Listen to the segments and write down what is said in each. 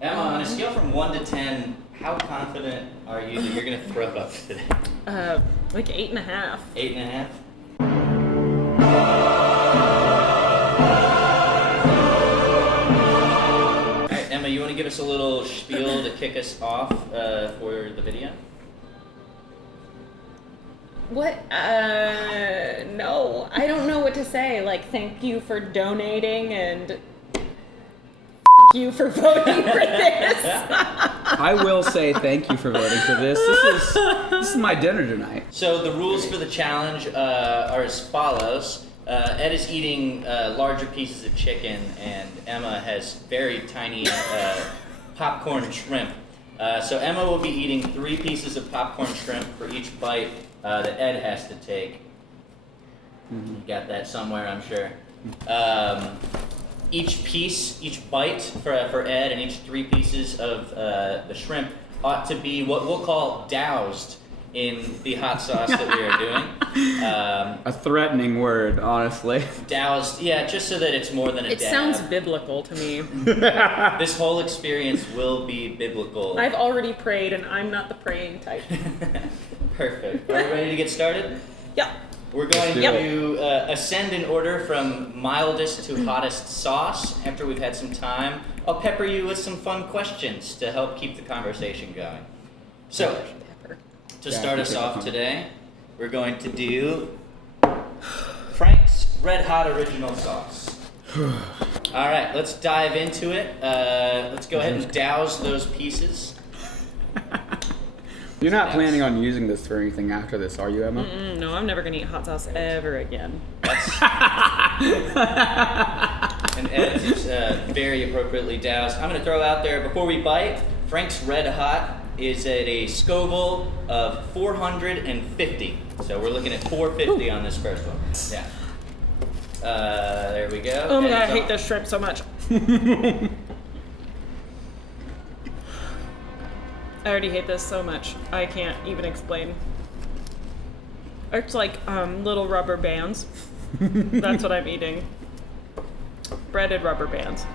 Emma, on a scale from 1 to 10, how confident are you that you're going to throw up today? Like 8.5. 8.5? Alright, Emma, you want to give us a little spiel to kick us off for the video? What? No. I don't know what to say. Like, thank you for donating and you for voting for this. I will say thank you for voting for this. This is my dinner tonight. So the rules for the challenge are as follows. Ed is eating larger pieces of chicken, and Emma has very tiny popcorn shrimp. So Emma will be eating 3 pieces of popcorn shrimp for each bite that Ed has to take. You got that somewhere, I'm sure. Each bite for Ed, and each 3 pieces of the shrimp ought to be what we'll call doused in the hot sauce that we are doing. A threatening word, honestly. Doused, yeah, just so that it's more than a dab. It sounds biblical to me. This whole experience will be biblical. I've already prayed, and I'm not the praying type. Perfect. Are we ready to get started? Yeah. We're going Let's to ascend in order from mildest to hottest sauce. After we've had some time, I'll pepper you with some fun questions to help keep the conversation going. So, to start us off today, we're going to do Frank's Red Hot Original Sauce. All right, let's dive into it. Let's go ahead and douse those pieces. You're not planning on using this for anything after this, are you, Emma? No, I'm never going to eat hot sauce ever again. And Ed is very appropriately doused. I'm going to throw out there, before we bite, Frank's Red Hot is at a Scoville of 450. So we're looking at 450 on this first one. Yeah. There we go. Oh my god, I hate this shrimp so much. I already hate this so much. I can't even explain. It's like little rubber bands. That's what I'm eating. Breaded rubber bands.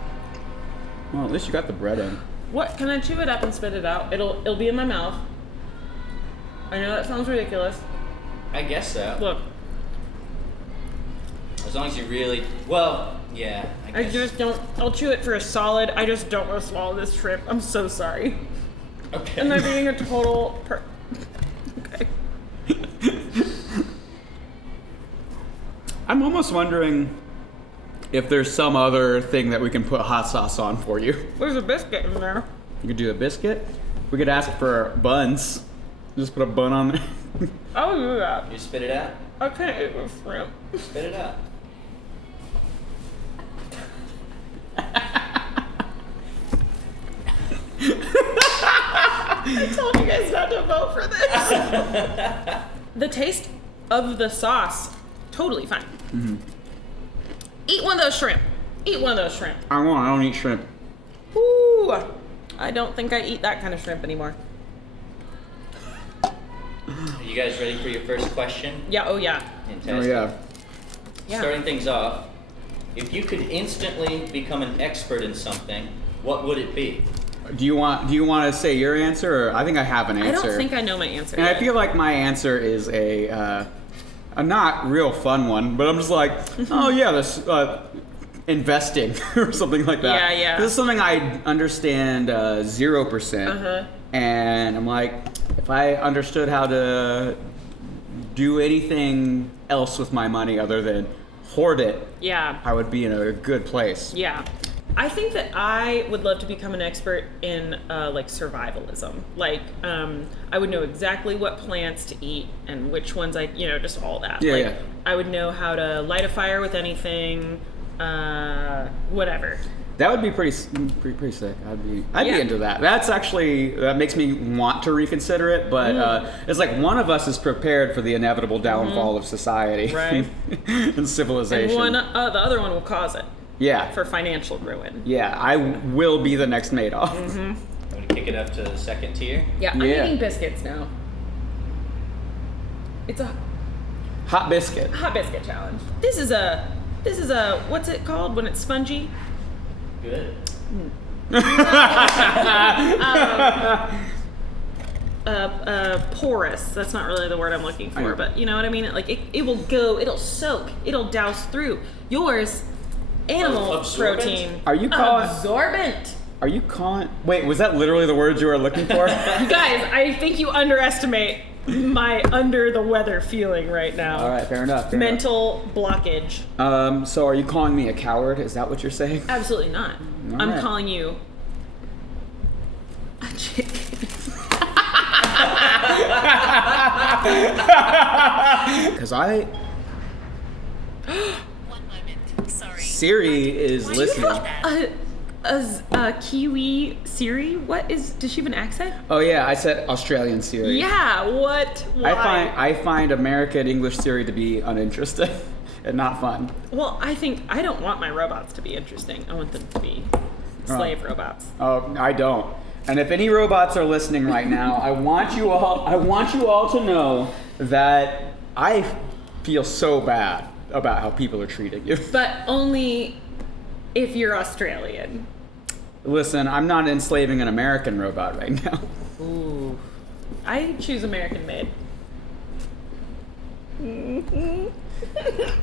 Well, at least you got the bread in. What? Can I chew it up and spit it out? It'll be in my mouth. I know that sounds ridiculous. I guess so. Look. As long as you really, well, yeah. I just don't. I'll chew it for a solid. I just don't want to swallow this shrimp. I'm so sorry. Okay. And they're being a total. Okay. I'm almost wondering if there's some other thing that we can put hot sauce on for you. There's a biscuit in there. You could do a biscuit. We could ask for buns. Just put a bun on there. I'll do that. You spit it out? I can't eat this shrimp. Spit it out. I told you guys not to vote for this. The taste of the sauce, totally fine. Mm-hmm. Eat one of those shrimp. Eat one of those shrimp. I don't eat shrimp. Ooh, I don't think I eat that kind of shrimp anymore. Are you guys ready for your first question? Yeah, oh yeah. Fantastic. Oh yeah. Yeah. Starting things off, if you could instantly become an expert in something, what would it be? Do you want to say your answer, or I think I have an answer. I don't think I know my answer. And yet. I feel like my answer is a not real fun one, but I'm just like, oh yeah, this investing or something like that. Yeah, yeah. This is something I understand 0%, and I'm like, if I understood how to do anything else with my money other than hoard it, Yeah. I would be in a good place. Yeah. I think that I would love to become an expert in like survivalism. Like I would know exactly what plants to eat and which ones just all that. Yeah, like, yeah. I would know how to light a fire with anything, whatever. That would be pretty sick. I'd Yeah. be into that. That makes me want to reconsider it, but it's like one of us is prepared for the inevitable downfall of society, Right. and civilization. And the other one will cause it Yeah. for financial ruin. Yeah, I will be the next Madoff. I'm going to kick it up to the second tier. Yeah, I'm Yeah. eating biscuits now. It's a Hot biscuit. hot biscuit challenge. This is a what's it called when it's spongy? Good. Porous. That's not really the word I'm looking I for, know. but you know what I mean? Like it will go, it'll soak, it'll douse through. Yours, animal Absorbent? protein. Are you calling? Absorbent. Are you calling? Wait, was that literally the word you were looking for? You guys, I think you underestimate my under the weather feeling right now. All right, fair enough. fair enough. Mental blockage. So are you calling me a coward? Is that what you're saying? Absolutely not. All I'm right. calling you a chicken. Because I. 1 moment. Sorry. Siri is listening. A Kiwi Siri? What is? Does she have an accent? Oh yeah, I said Australian Siri. Yeah. What? Why? I find American English Siri to be uninteresting and not fun. Well, I don't want my robots to be interesting. I want them to be slave robots. Oh, I don't. And if any robots are listening right now, I want you all to know that I feel so bad about how people are treating you. But only if you're Australian. Listen, I'm not enslaving an American robot right now. Ooh. I choose American made.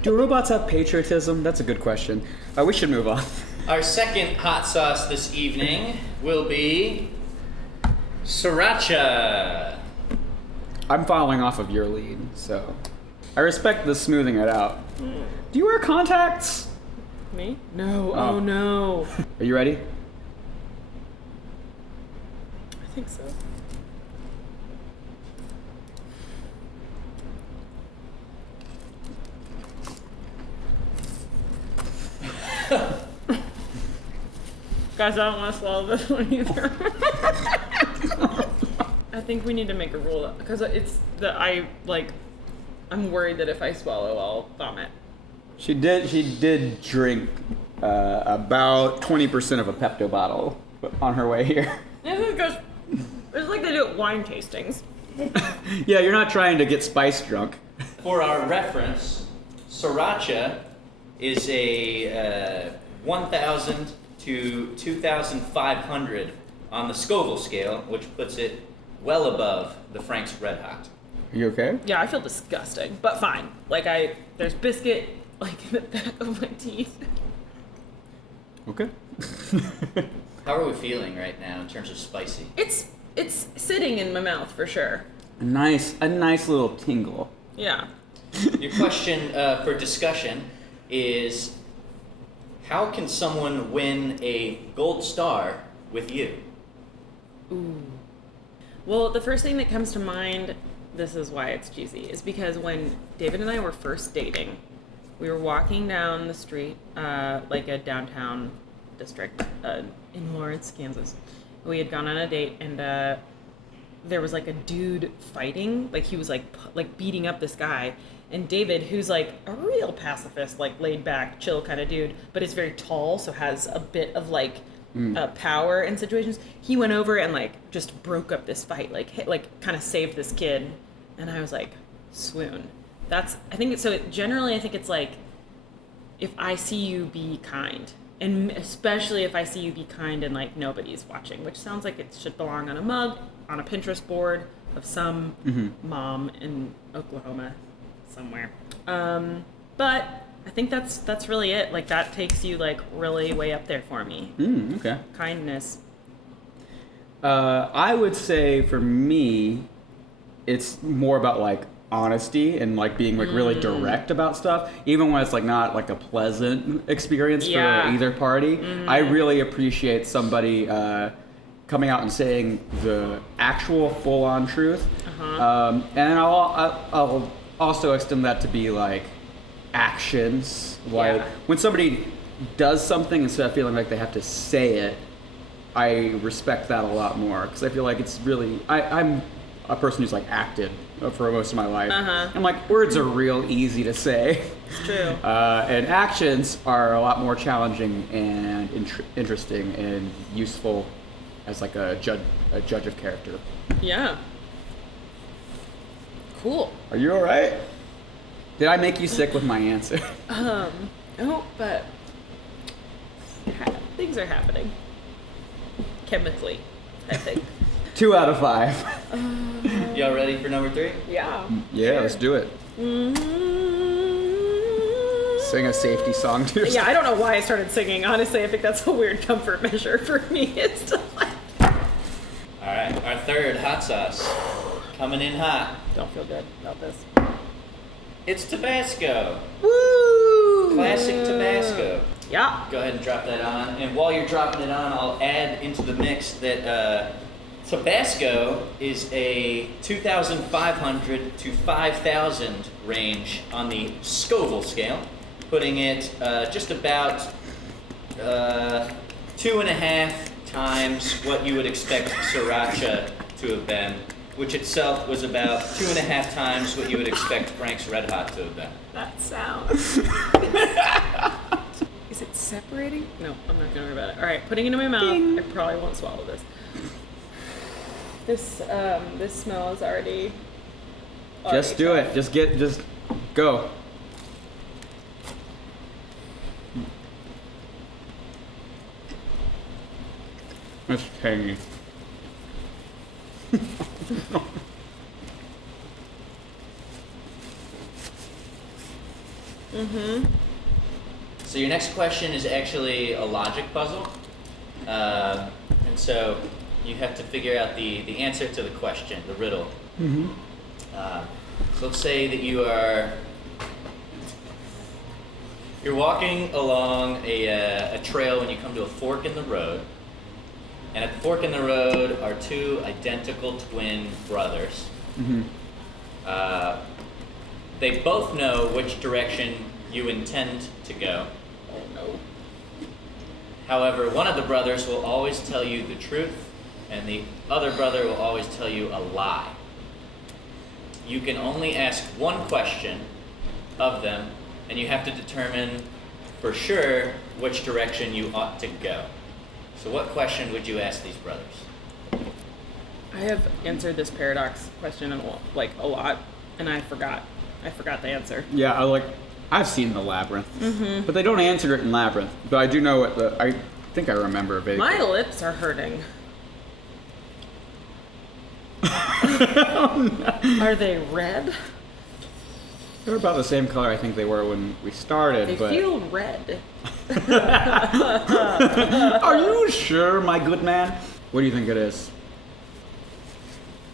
Do robots have patriotism? That's a good question. We should move on. Our second hot sauce this evening will be sriracha. I'm following off of your lead, so I respect the smoothing it out. Do you wear contacts? Me? No. Oh. Oh no. Are you ready? I think so. Guys, I don't want to swallow this one either. I think we need to make a rule because it's that I'm worried that if I swallow, I'll vomit. She did drink about 20% of a Pepto bottle on her way here. It's like they do at wine tastings. Yeah, you're not trying to get spice drunk. For our reference, sriracha is a 1,000 to 2,500 on the Scoville scale, which puts it well above the Frank's Red Hot. Are you okay? Yeah, I feel disgusting, but fine. There's biscuit in the back of my teeth. Okay. How are we feeling right now in terms of spicy? It's sitting in my mouth for sure. a nice little tingle. Yeah. Your question for discussion is, how can someone win a gold star with you? Ooh. Well, the first thing that comes to mind, this is why it's cheesy, is because when David and I were first dating, we were walking down the street, like a downtown district in Lawrence, Kansas. We had gone on a date, and there was like a dude fighting, like he was like beating up this guy. And David, who's like a real pacifist, like laid back, chill kind of dude, but is very tall, so has a bit of like power in situations. He went over and like just broke up this fight, like kind of saved this kid. And I was like, swoon. I think it's like, if I see you, be kind. And especially if I see you, be kind and like nobody's watching, which sounds like it should belong on a mug, on a Pinterest board of some mom in Oklahoma somewhere. But I think that's really it. Like that takes you like really way up there for me. Okay. Kindness. I would say for me, it's more about like honesty and like being like really direct about stuff, even when it's like not like a pleasant experience for either party. I really appreciate somebody coming out and saying the actual full-on truth. And then I'll also extend that to be like actions. Like when somebody does something, instead of feeling like they have to say it, I respect that a lot more, because I feel like it's really I'm a person who's like acted for most of my life. And like words are real easy to say. It's true. And actions are a lot more challenging and interesting and useful as like a judge of character. Yeah. Cool. Are you all right? Did I make you sick with my answer? No, but things are happening. chemically, I think. 2 out of 5. Y'all ready for number 3? Yeah. Yeah, let's do it. Sing a safety song to yourself. Yeah, I don't know why I started singing. Honestly, I think that's a weird comfort measure for me. It's to like... All right, our third hot sauce coming in hot. Don't feel good about this. It's Tabasco. Woo! Classic Tabasco. Yeah. Go ahead and drop that on. And while you're dropping it on, I'll add into the mix that Tabasco is a 2,500 to 5,000 range on the Scoville scale, putting it just about 2.5 times what you would expect sriracha to have been, which itself was about 2.5 times what you would expect Frank's Red Hot to have been. That sound. Is it separating? No, I'm not gonna worry about it. All right, putting it in my mouth. Ding. I probably won't swallow this. This smell is already. Just do it. Just go. It's tangy. So your next question is actually a logic puzzle. And so you have to figure out the answer to the question, the riddle. So let's say that you're walking along a trail when you come to a fork in the road. And at the fork in the road are 2 identical twin brothers. They both know which direction you intend to go. Oh no. However, one of the brothers will always tell you the truth, and the other brother will always tell you a lie. You can only ask one question of them, and you have to determine for sure which direction you ought to go. So what question would you ask these brothers? I have answered this paradox question like a lot, and I forgot the answer. Yeah, I've seen the Labyrinth, but they don't answer it in Labyrinth. But I do know what I think I remember vaguely. My lips are hurting. Are they red? They're about the same color I think they were when we started. They but feel red. Are you sure, my good man? What do you think it is?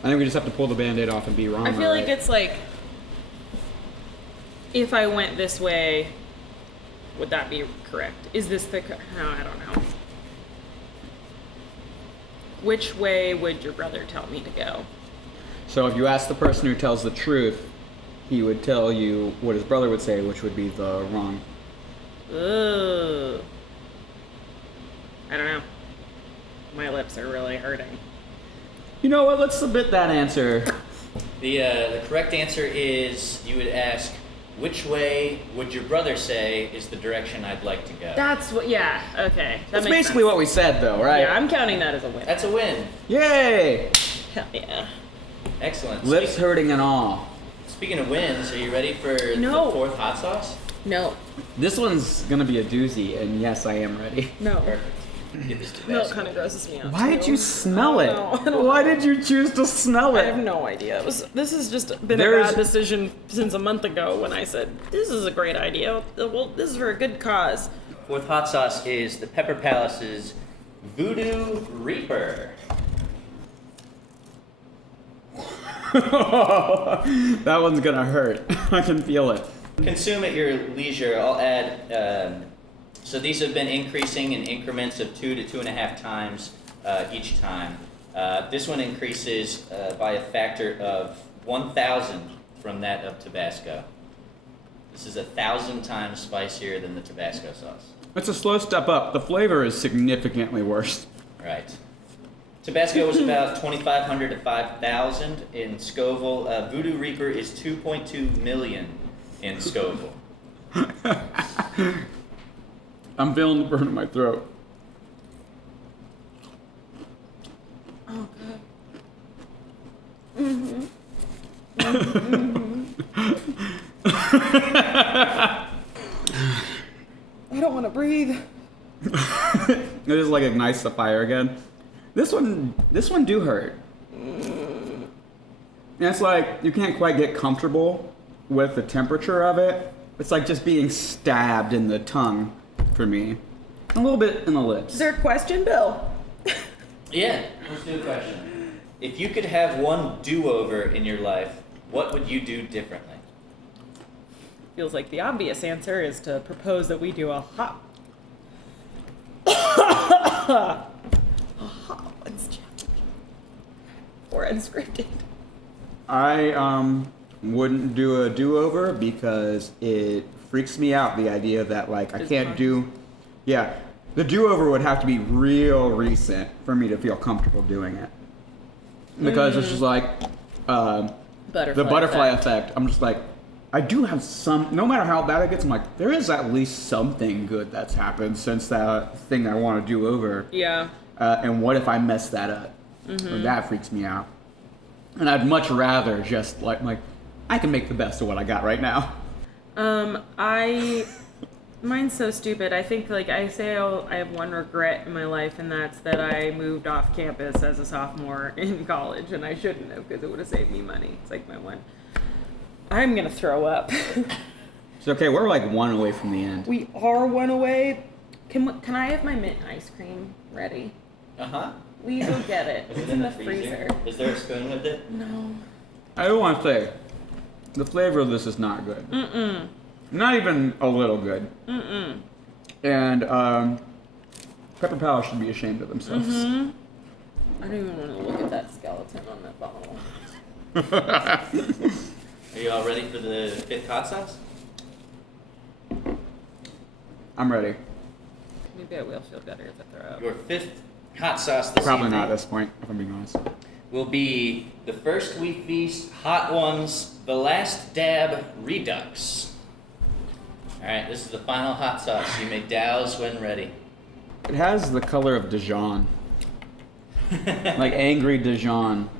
I think we just have to pull the Band-Aid off and be wrong. I feel like right? it's like, if I went this way, would that be correct? Is this the? No, I don't know. Which way would your brother tell me to go? So if you ask the person who tells the truth, he would tell you what his brother would say, which would be the wrong. Ugh. I don't know. My lips are really hurting. You know what? Let's submit that answer. The correct answer is you would ask, which way would your brother say is the direction I'd like to go? That's what. Yeah. Okay. That's makes basically sense. what we said, though, right? Yeah, I'm counting that as a win. That's a win. Yay! Hell yeah. Excellent. Lips hurting and all. Speaking of wins, are you ready for No. the 4th hot sauce? No. This one's gonna be a doozy, and yes, I am ready. No. Perfect. Get this Milk Tabasco. kind of grosses me out. Why did too. you smell I it? don't know. Why did you choose to smell I it? have no idea. This has just been There's- a bad decision since a month ago when I said, this is a great idea. Well, this is for a good cause. 4th hot sauce is the Pepper Palace's Voodoo Reaper. That one's gonna hurt. I can feel it. Consume at your leisure. I'll add, so these have been increasing in increments of 2 to 2.5 times each time. This one increases by a factor of 1,000 from that of Tabasco. This is 1,000 times spicier than the Tabasco sauce. It's a slow step up. The flavor is significantly worse. Right. Tabasco was about 2,500 to 5,000 in Scoville. Voodoo Reaper is 2.2 million in Scoville. I'm feeling the burn in my throat. Oh, God. I don't want to breathe. It just like ignites the fire again. This one do hurt. And it's like you can't quite get comfortable with the temperature of it. It's like just being stabbed in the tongue for me. A little bit in the lips. Is there a question, Bill? Yeah, let's do a question. If you could have one do-over in your life, what would you do differently? Feels like the obvious answer is to propose that we do a hot ones challenge. Or unscripted. I wouldn't do a do-over because it freaks me out, the idea that like I can't do. Yeah, the do-over would have to be real recent for me to feel comfortable doing it. Because it's just like the butterfly effect. I'm just like, I do have some, no matter how bad it gets, I'm like, there is at least something good that's happened since that thing I want to do over. Yeah. And what if I mess that up? That freaks me out. And I'd much rather just like I can make the best of what I got right now. Mine's so stupid. I think like I say I have one regret in my life, and that's that I moved off campus as a sophomore in college, and I shouldn't have because it would have saved me money. It's like my one. I'm gonna throw up. It's okay. We're like one away from the end. We are one away. Can I have my mint ice cream ready? Uh-huh. Will you go get it? Is It's it in the freezer. Is there a spoon with it? No. I don't want to say, the flavor of this is not good. Mm-mm. Not even a little good. Mm-mm. And Pepper Palace should be ashamed of themselves. Mm-hmm. I don't even want to look at that skeleton on that bottle. Are you all ready for the 5th hot sauce? I'm ready. Maybe I will feel better if I throw up. Your 5th hot sauce this Probably evening not at this point, if I'm being honest. will be the First We Feast Hot Ones, the Last Dab Redux. Alright, this is the final hot sauce. You may douse when ready. It has the color of Dijon. Like angry Dijon.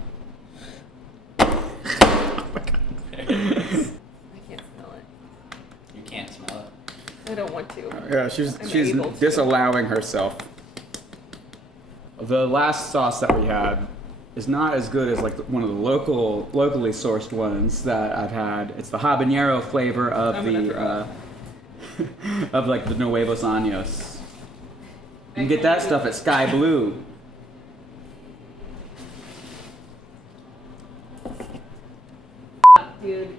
I can't smell it. You can't smell it. I don't want to. Yeah, she's I'm able to. disallowing herself. The last sauce that we had is not as good as like one of the locally sourced ones that I've had. It's the habanero flavor of of like the Nuevos Años. You can get that stuff at Sky Blue. Dude.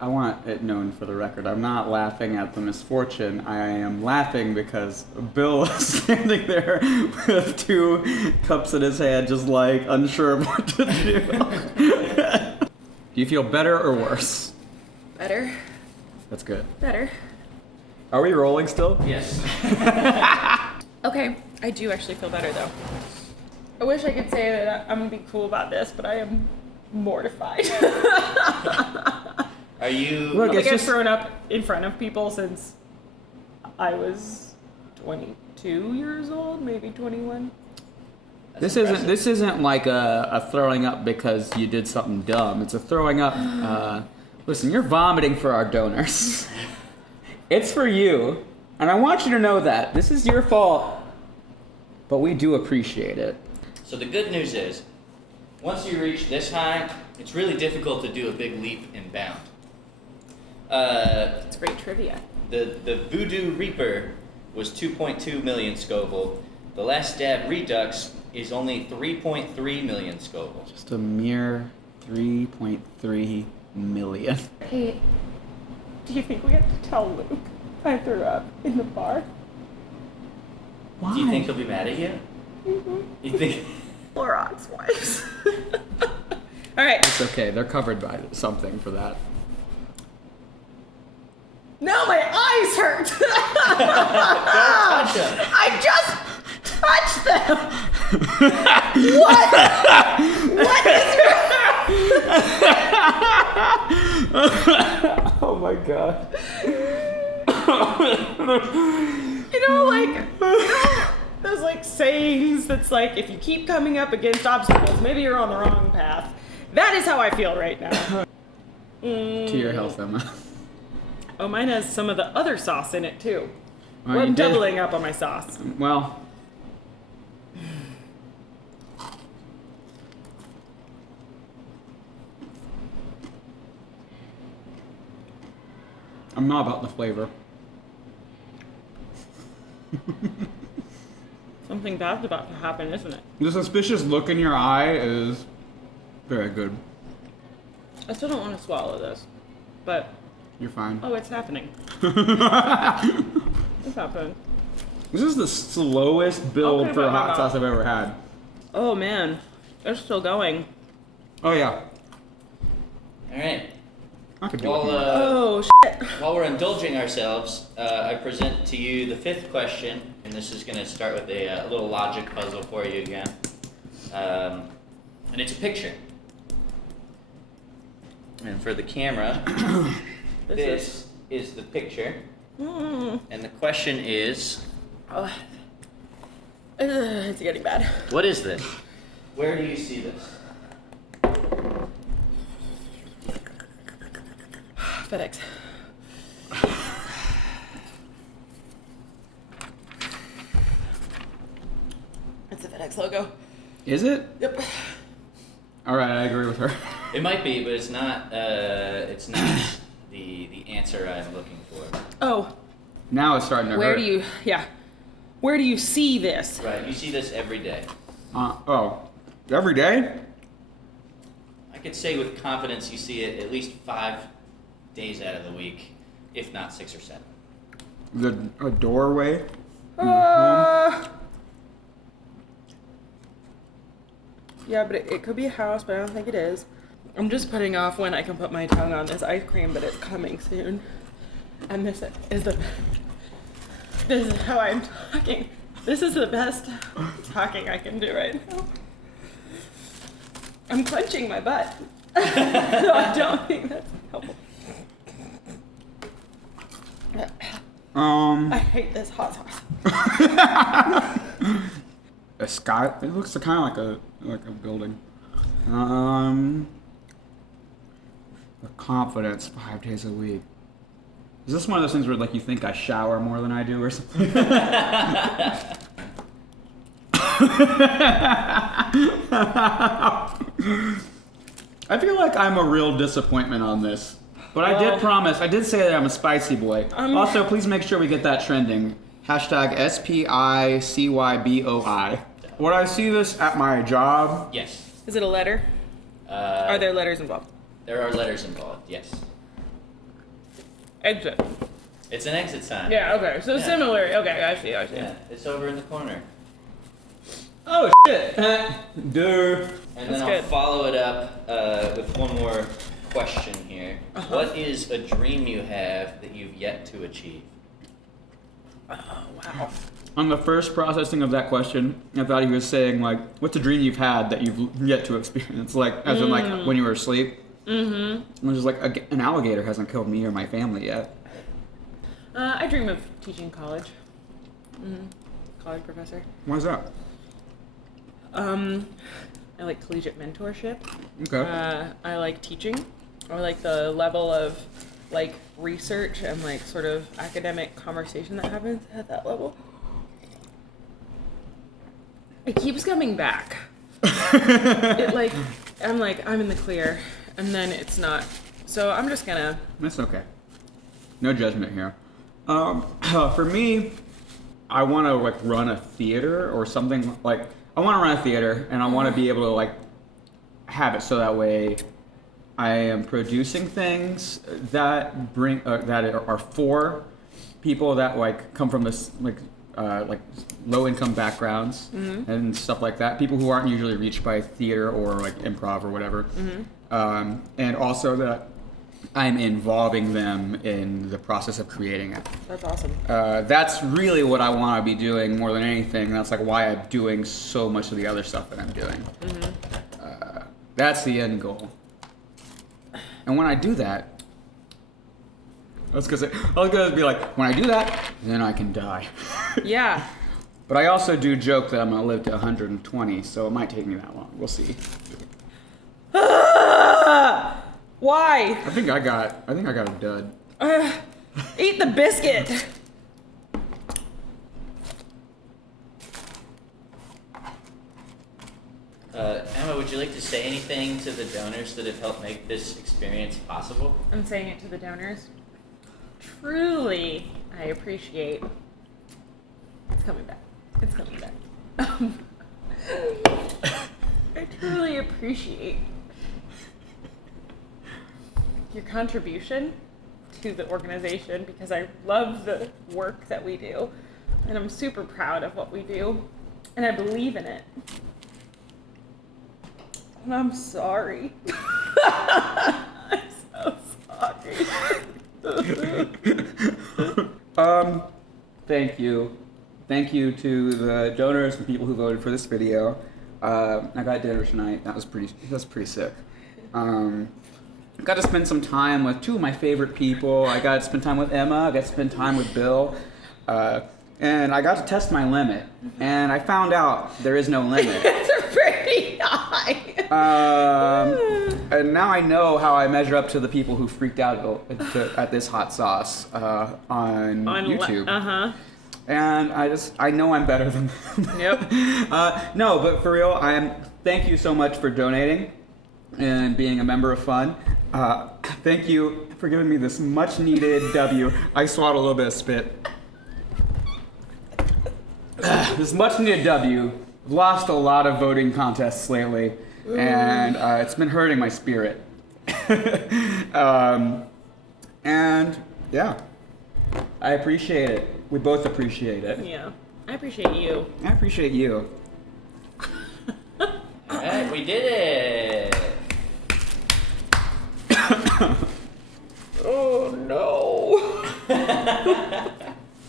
I want it known for the record, I'm not laughing at the misfortune. I am laughing because Bill is standing there with 2 cups in his hand, just like unsure of what to do. Do you feel better or worse? Better. That's good. Better. Are we rolling still? Yes. Okay, I do actually feel better though. I wish I could say that I'm gonna be cool about this, but I am mortified. Are you... Look, I think it's I've just thrown up in front of people since I was 22 years old, maybe 21. That's this impressive. isn't like a throwing up because you did something dumb. It's a throwing up. Listen, you're vomiting for our donors. It's for you, and I want you to know that this is your fault, but we do appreciate it. So the good news is, once you reach this high, it's really difficult to do a big leap and bound. It's great trivia. The Voodoo Reaper was 2.2 million Scoville. The Last Dab Redux is only 3.3 million Scoville. Just a mere 3.3 million. Hey, do you think we have to tell Luke I threw up in the bar? Why? Do you think he'll be mad at you? Mm-hmm. You think... Clorox wipes. All right. It's okay. They're covered by something for that. No, my eyes hurt. Don't touch him. I just touched them. What? What is Oh my god. You know, like those like sayings that's like, if you keep coming up against obstacles, maybe you're on the wrong path. That is how I feel right now. To your health, Emma. Oh, mine has some of the other sauce in it too. Well, I'm you did- doubling up on my sauce. Well. I'm not about the flavor. Something bad's about to happen, isn't it? The suspicious look in your eye is very good. I still don't want to swallow this, but You're fine. oh, it's happening. It's happening. This is the slowest build Okay, for a but hot not- sauce I've ever had. Oh man, they're still going. Oh yeah. All right. I could do While, it. Oh shit. while we're indulging ourselves, I present to you the fifth question, and this is going to start with a little logic puzzle for you again. And it's a picture. And for the camera, this is the picture. And the question is, Oh. It's getting bad. what is this? Where do you see this? FedEx. It's the FedEx logo. Is it? Yep. All right, I agree with her. It might be, but it's not. It's not the answer I'm looking for. Oh, Now it's starting to where hurt. do you? Yeah. Where do you see this? Right. You see this every day. Oh, every day? I could say with confidence you see it at least 5 days out of the week, if not 6 or 7. A doorway? Yeah, but it could be a house, but I don't think it is. I'm just putting off when I can put my tongue on this ice cream, but it's coming soon. And this is how I'm talking. This is the best talking I can do right now. I'm clenching my butt. So I don't think that's helpful. I hate this hot sauce. A sky. It looks kind of like a building. The confidence 5 days a week. Is this one of those things where like you think I shower more than I do or something? I feel like I'm a real disappointment on this. But I did promise, I did say that I'm a spicy boy. Also, please make sure we get that trending. Hashtag SPICYBOI. Would I see this at my job? Yes. Is it a letter? Are there letters involved? There are letters involved. Yes. Exit. It's an exit sign. Yeah, okay. So Yeah. similar. Okay, I see. Yeah. It's over in the corner. Oh shit! Dude. And then That's I'll good. follow it up with one more question here. Uh-huh. What is a dream you have that you've yet to achieve? Wow. On the first processing of that question, I thought he was saying like, "What's a dream you've had that you've yet to experience?" Like, as in like when you were asleep. Mm-hmm. Which is like an alligator hasn't killed me or my family yet. I dream of teaching college. College professor. Why is that? I like collegiate mentorship. Okay. I like teaching. I like the level of like research and like sort of academic conversation that happens at that level. It keeps coming back. I'm in the clear, and then it's not. So I'm just gonna. That's okay. No judgment here. For me, I want to like run a theater or something like. I want to run a theater, and I want to be able to like have it so that way I am producing things that bring that are for people that like come from this like low income backgrounds and stuff like that. People who aren't usually reached by theater or like improv or whatever. And also that I'm involving them in the process of creating it. That's awesome. That's really what I want to be doing more than anything. That's like why I'm doing so much of the other stuff that I'm doing. That's the end goal. And when I do that, I was gonna be like, when I do that, then I can die. Yeah. But I also do joke that I'm gonna live to 120, so it might take me that long. We'll see. Why? I think I got a dud. Eat the biscuit. Emma, would you like to say anything to the donors that have helped make this experience possible? I'm saying it to the donors. Truly, I appreciate. It's coming back. It's coming back. I truly appreciate your contribution to the organization because I love the work that we do and I'm super proud of what we do and I believe in it. And I'm sorry. I'm so sorry. Thank you. Thank you to the donors and people who voted for this video. I got dinner tonight. That was pretty sick. Got to spend some time with two of my favorite people. I got to spend time with Emma. I got to spend time with Bill. And I got to test my limit. And I found out there is no limit. It's pretty high. And now I know how I measure up to the people who freaked out at this hot sauce on YouTube. And I know I'm better than them. Yep. No, but for real, thank you so much for donating and being a member of Fun. Thank you for giving me this much needed W. I swallowed a little bit of spit. This much needed W. Lost a lot of voting contests lately, and it's been hurting my spirit. And yeah, I appreciate it. We both appreciate it. Yeah. I appreciate you. I appreciate you. Alright, we did it! Oh no.